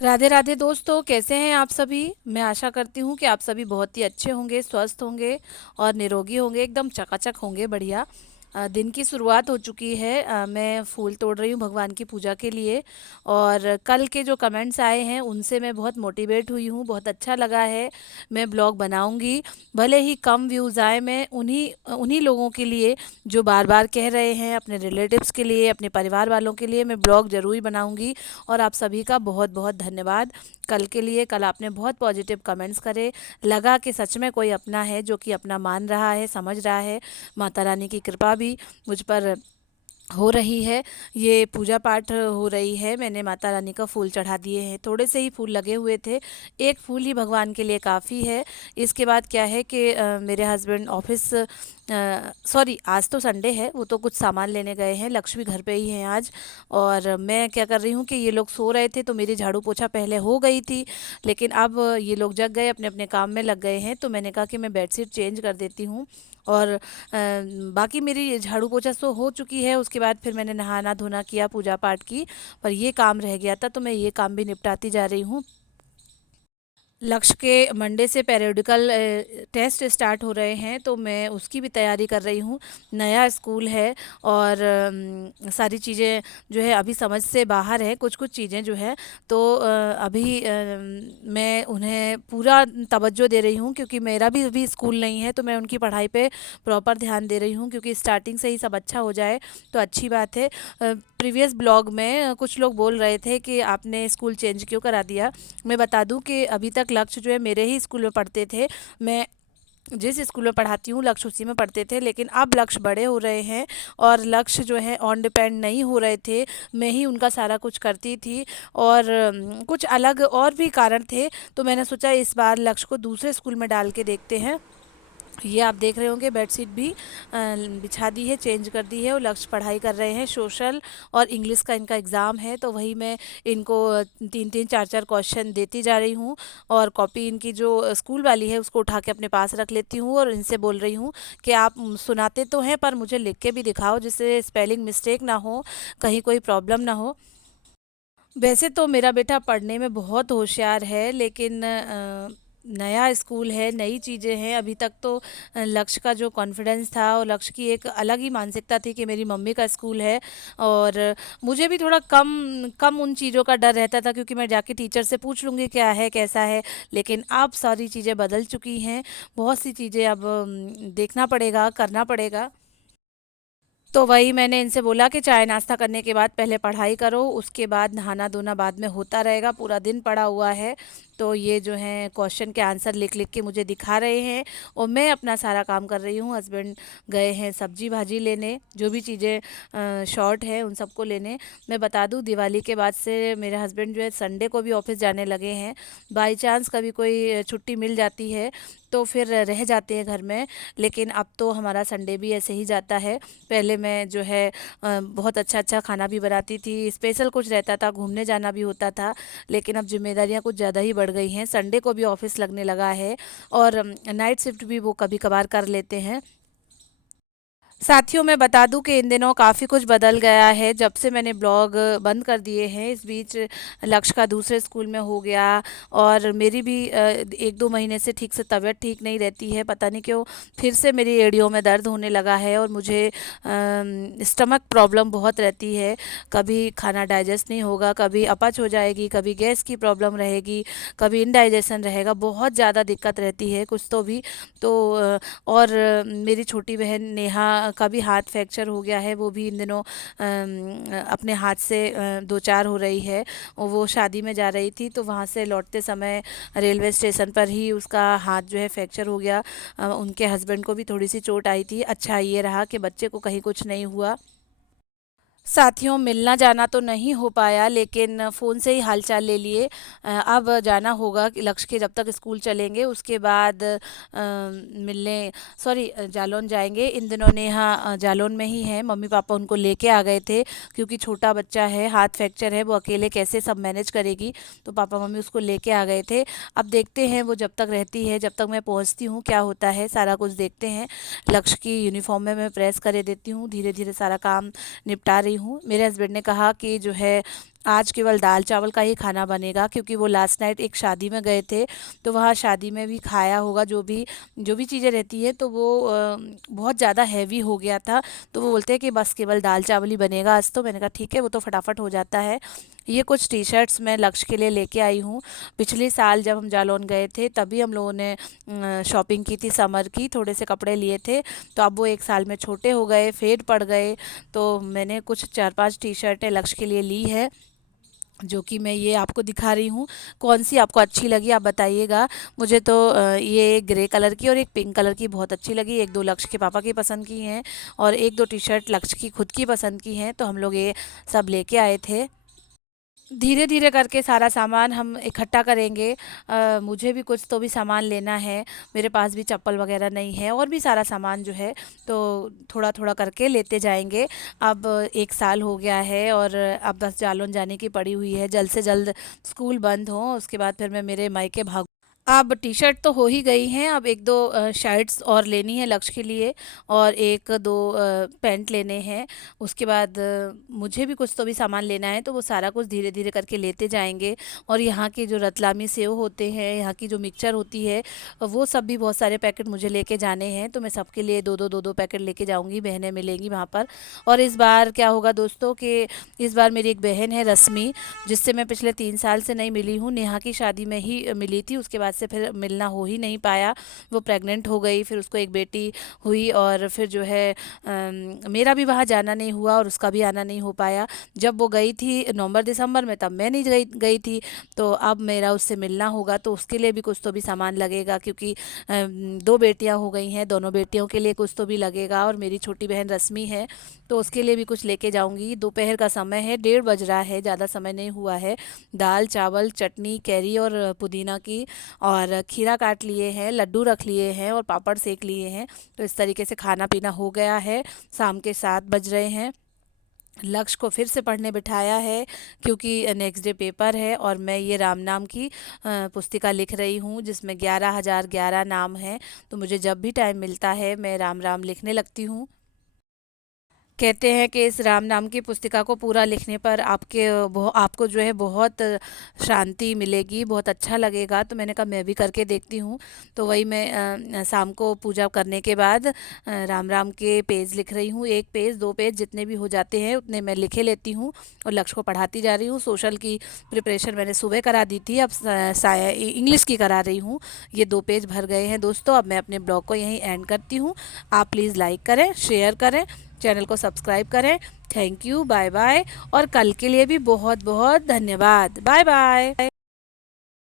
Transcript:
राधे राधे दोस्तों, कैसे हैं आप सभी। मैं आशा करती हूँ कि आप सभी बहुत ही अच्छे होंगे, स्वस्थ होंगे और निरोगी होंगे, एकदम चकाचक होंगे, बढ़िया। दिन की शुरुआत हो चुकी है। मैं फूल तोड़ रही हूँ भगवान की पूजा के लिए। और कल के जो कमेंट्स आए हैं उनसे मैं बहुत मोटिवेट हुई हूँ, बहुत अच्छा लगा है। मैं ब्लॉग बनाऊँगी, भले ही कम व्यूज़ आए। मैं उन्हीं उन्हीं लोगों के लिए जो बार बार कह रहे हैं, अपने रिलेटिव्स के लिए, अपने परिवार वालों के लिए मैं ब्लॉग ज़रूर ही बनाऊँगी। और आप सभी का बहुत बहुत धन्यवाद कल के लिए। कल आपने बहुत पॉजिटिव कमेंट्स करे, लगा कि सच में कोई अपना है जो कि अपना मान रहा है, समझ रहा है। माता रानी की कृपा भी मुझ पर हो रही है। ये पूजा पाठ हो रही है, मैंने माता रानी का फूल चढ़ा दिए हैं, थोड़े से ही फूल लगे हुए थे। एक फूल ही भगवान के लिए काफ़ी है। इसके बाद क्या है कि मेरे हस्बैंड ऑफिस, सॉरी आज तो संडे है, वो तो कुछ सामान लेने गए हैं, लक्ष्मी घर पे ही हैं आज। और मैं क्या कर रही हूँ कि ये लोग सो रहे थे तो मेरी झाड़ू पोछा पहले हो गई थी। लेकिन अब ये लोग जग गए, अपने अपने काम में लग गए हैं, तो मैंने कहा कि मैं बेडशीट चेंज कर देती हूँ। और बाकी मेरी झाड़ू पोछा सो हो चुकी है। उसके बाद फिर मैंने नहाना धोना किया, पूजा पाठ की। पर ये काम रह गया था तो मैं ये काम भी निपटाती जा रही हूँ। लक्ष्य के मंडे से पेरियोडिकल टेस्ट स्टार्ट हो रहे हैं, तो मैं उसकी भी तैयारी कर रही हूँ। नया स्कूल है और सारी चीज़ें जो है अभी समझ से बाहर है, कुछ कुछ चीज़ें जो है। तो अभी मैं उन्हें पूरा तवज्जो दे रही हूँ, क्योंकि मेरा भी अभी स्कूल नहीं है, तो मैं उनकी पढ़ाई पे प्रॉपर ध्यान दे रही हूँ, क्योंकि स्टार्टिंग से ही सब अच्छा हो जाए तो अच्छी बात है। प्रीवियस ब्लॉग में कुछ लोग बोल रहे थे कि आपने स्कूल चेंज क्यों करा दिया। मैं बता दूं कि अभी तक लक्ष्य जो है मेरे ही स्कूल में पढ़ते थे। मैं जिस स्कूल में पढ़ाती हूँ लक्ष्य उसी में पढ़ते थे, लेकिन अब लक्ष्य बड़े हो रहे हैं और लक्ष्य जो है ऑन डिपेंड नहीं हो रहे थे। मैं ही उनका सारा कुछ करती थी। और कुछ अलग और भी कारण थे, तो मैंने सोचा इस बार लक्ष्य को दूसरे स्कूल में डाल के देखते हैं। ये आप देख रहे होंगे बेडशीट भी बिछा दी है, चेंज कर दी है। और लक्ष्य पढ़ाई कर रहे हैं, सोशल और इंग्लिश का इनका एग्ज़ाम है, तो वही मैं इनको तीन तीन चार चार क्वेश्चन देती जा रही हूँ। और कॉपी इनकी जो स्कूल वाली है उसको उठा के अपने पास रख लेती हूँ और इनसे बोल रही हूँ कि आप सुनाते तो हैं पर मुझे लिख के भी दिखाओ, जिससे स्पेलिंग मिस्टेक ना हो, कहीं कोई प्रॉब्लम ना हो। वैसे तो मेरा बेटा पढ़ने में बहुत होशियार है, लेकिन नया स्कूल है, नई चीज़ें हैं। अभी तक तो लक्ष्य का जो कॉन्फिडेंस था और लक्ष्य की एक अलग ही मानसिकता थी कि मेरी मम्मी का स्कूल है। और मुझे भी थोड़ा कम कम उन चीज़ों का डर रहता था, क्योंकि मैं जाके टीचर से पूछ लूँगी क्या है कैसा है। लेकिन अब सारी चीज़ें बदल चुकी हैं, बहुत सी चीज़ें अब देखना पड़ेगा, करना पड़ेगा। तो वही मैंने इनसे बोला कि चाय नाश्ता करने के बाद पहले पढ़ाई करो, उसके बाद नहाना धोना बाद में होता रहेगा, पूरा दिन पड़ा हुआ है। तो ये जो है क्वेश्चन के आंसर लिख लिख के मुझे दिखा रहे हैं और मैं अपना सारा काम कर रही हूँ। हस्बैंड गए हैं सब्जी भाजी लेने, जो भी चीज़ें शॉर्ट है उन सबको लेने। मैं बता दूँ दिवाली के बाद से मेरे हस्बैंड जो है संडे को भी ऑफिस जाने लगे हैं। बाई चांस कभी कोई छुट्टी मिल जाती है तो फिर रह जाते हैं घर में, लेकिन अब तो हमारा संडे भी ऐसे ही जाता है। पहले मैं जो है बहुत अच्छा अच्छा खाना भी बनाती थी, स्पेशल कुछ रहता था, घूमने जाना भी होता था। लेकिन अब जिम्मेदारियां कुछ ज़्यादा ही बढ़ गई हैं, संडे को भी ऑफिस लगने लगा है और नाइट शिफ्ट भी वो कभी कभार कर लेते हैं। साथियों मैं बता दूं कि इन दिनों काफ़ी कुछ बदल गया है जब से मैंने ब्लॉग बंद कर दिए हैं। इस बीच लक्ष्य का दूसरे स्कूल में हो गया और मेरी भी 1-2 महीने से ठीक से तबीयत ठीक नहीं रहती है, पता नहीं क्यों फिर से मेरी एड़ियों में दर्द होने लगा है। और मुझे स्टमक प्रॉब्लम बहुत रहती है, कभी खाना डाइजेस्ट नहीं होगा, कभी अपच हो जाएगी, कभी गैस की प्रॉब्लम रहेगी, कभी इनडाइजेशन रहेगा, बहुत ज़्यादा दिक्कत रहती है कुछ तो भी। तो और मेरी छोटी बहन नेहा का भी हाथ फ्रैक्चर हो गया है, वो भी इन दिनों अपने हाथ से दो चार हो रही है। और वो शादी में जा रही थी तो वहाँ से लौटते समय रेलवे स्टेशन पर ही उसका हाथ जो है फ्रैक्चर हो गया। उनके हस्बैंड को भी थोड़ी सी चोट आई थी, अच्छा ये रहा कि बच्चे को कहीं कुछ नहीं हुआ। साथियों मिलना जाना तो नहीं हो पाया, लेकिन फ़ोन से ही हालचाल ले लिए। अब जाना होगा कि लक्ष्य के जब तक स्कूल चलेंगे उसके बाद मिलने, सॉरी जालौन जाएंगे। इन दिनों नेहा जालौन में ही है, मम्मी पापा उनको लेके आ गए थे, क्योंकि छोटा बच्चा है, हाथ फ्रैक्चर है, वो अकेले कैसे सब मैनेज करेगी, तो पापा मम्मी उसको लेके आ गए थे। अब देखते हैं वो जब तक रहती है, जब तक मैं पहुंचती हूँ क्या होता है, सारा कुछ देखते हैं। लक्ष्य की यूनिफॉर्म में मैं प्रेस करे देती हूँ, धीरे धीरे सारा काम निपटा रही हूँ। मेरे हस्बैंड ने कहा कि जो है आज केवल दाल चावल का ही खाना बनेगा, क्योंकि वो लास्ट नाइट एक शादी में गए थे, तो वहाँ शादी में भी खाया होगा जो भी चीज़ें रहती है, तो वो बहुत ज़्यादा हैवी हो गया था। तो वो बोलते हैं कि बस केवल दाल चावल ही बनेगा आज। तो मैंने कहा ठीक है, वो तो फटाफट हो जाता है। ये कुछ टी शर्ट्स मैं लक्ष्य के लिए लेके आई हूँ। पिछले साल जब हम जालौन गए थे तभी हम लोगों ने शॉपिंग की थी, समर की थोड़े से कपड़े लिए थे। तो अब वो एक साल में छोटे हो गए, फेड पड़ गए। तो मैंने कुछ 4-5 टी शर्टें लक्ष्य के लिए ली है, जो कि मैं ये आपको दिखा रही हूँ। कौन सी आपको अच्छी लगी आप बताइएगा। मुझे तो ये ग्रे कलर की और एक पिंक कलर की बहुत अच्छी लगी। एक दो लक्ष्य के पापा की पसंद की हैं और एक दो टी शर्ट लक्ष्य की खुद की पसंद की हैं, तो हम लोग ये सब लेके आए थे। धीरे धीरे करके सारा सामान हम इकट्ठा करेंगे। मुझे भी कुछ तो भी सामान लेना है, मेरे पास भी चप्पल वगैरह नहीं है, और भी सारा सामान जो है, तो थोड़ा थोड़ा करके लेते जाएंगे। अब एक साल हो गया है और अब बस जालौन जाने की पड़ी हुई है, जल्द से जल्द स्कूल बंद हो उसके बाद फिर मैं मेरे मायके भाग। अब टी शर्ट तो हो ही गई हैं, अब एक दो शर्ट्स और लेनी है लक्ष्य के लिए, और एक दो पैंट लेने हैं। उसके बाद मुझे भी कुछ तो भी सामान लेना है, तो वो सारा कुछ धीरे धीरे करके लेते जाएंगे। और यहाँ के जो रतलामी सेव होते हैं, यहाँ की जो मिक्सचर होती है, वो सब भी बहुत सारे पैकेट मुझे लेके जाने हैं। तो मैं सबके लिए दो दो पैकेट लेके जाऊँगी, बहनें मिलेंगी वहाँ पर। और इस बार क्या होगा दोस्तों कि इस बार मेरी एक बहन है रश्मि, जिससे मैं पिछले 3 साल से नहीं मिली हूँ। नेहा की शादी में ही मिली थी, उसके बाद से फिर मिलना हो ही नहीं पाया। वो प्रेग्नेंट हो गई, फिर उसको एक बेटी हुई, और फिर जो है मेरा भी वहाँ जाना नहीं हुआ और उसका भी आना नहीं हो पाया। जब वो गई थी नवंबर दिसंबर में, तब मैं नहीं गई थी। तो अब मेरा उससे मिलना होगा, तो उसके लिए भी कुछ तो भी सामान लगेगा, क्योंकि दो बेटियां हो गई हैं, दोनों बेटियों के लिए कुछ तो भी लगेगा। और मेरी छोटी बहन रश्मि है, तो उसके लिए भी कुछ लेके जाऊंगी। दोपहर का समय है, 1:30 बज रहा है, ज़्यादा समय नहीं हुआ है। दाल चावल चटनी कैरी और पुदीना की, और खीरा काट लिए हैं, लड्डू रख लिए हैं, और पापड़ सेक लिए हैं। तो इस तरीके से खाना पीना हो गया है। शाम के 7 बज रहे हैं। लक्ष्य को फिर से पढ़ने बिठाया है, क्योंकि नेक्स्ट डे पेपर है। और मैं ये राम नाम की पुस्तिका लिख रही हूँ, जिसमें 11,011 नाम हैं। तो मुझे जब भी टाइम मिलता है मैं राम राम लिखने लगती हूँ। कहते हैं कि इस राम नाम की पुस्तिका को पूरा लिखने पर आपको जो है बहुत शांति मिलेगी, बहुत अच्छा लगेगा। तो मैंने कहा मैं भी करके देखती हूँ। तो वही मैं शाम को पूजा करने के बाद राम राम के पेज लिख रही हूँ। एक पेज दो पेज जितने भी हो जाते हैं उतने मैं लिखे लेती हूँ, और लक्ष्य को पढ़ाती जा रही हूँ। सोशल की प्रिपरेशन मैंने सुबह करा दी थी, अब इंग्लिश की करा रही हूँ। ये 2 पेज भर गए हैं दोस्तों। अब मैं अपने ब्लॉग को यहीं एंड करती हूँ। आप प्लीज़ लाइक करें, शेयर करें, चैनल को सब्सक्राइब करें। Thank you, bye bye. और कल के लिए भी बहुत बहुत धन्यवाद। Bye bye.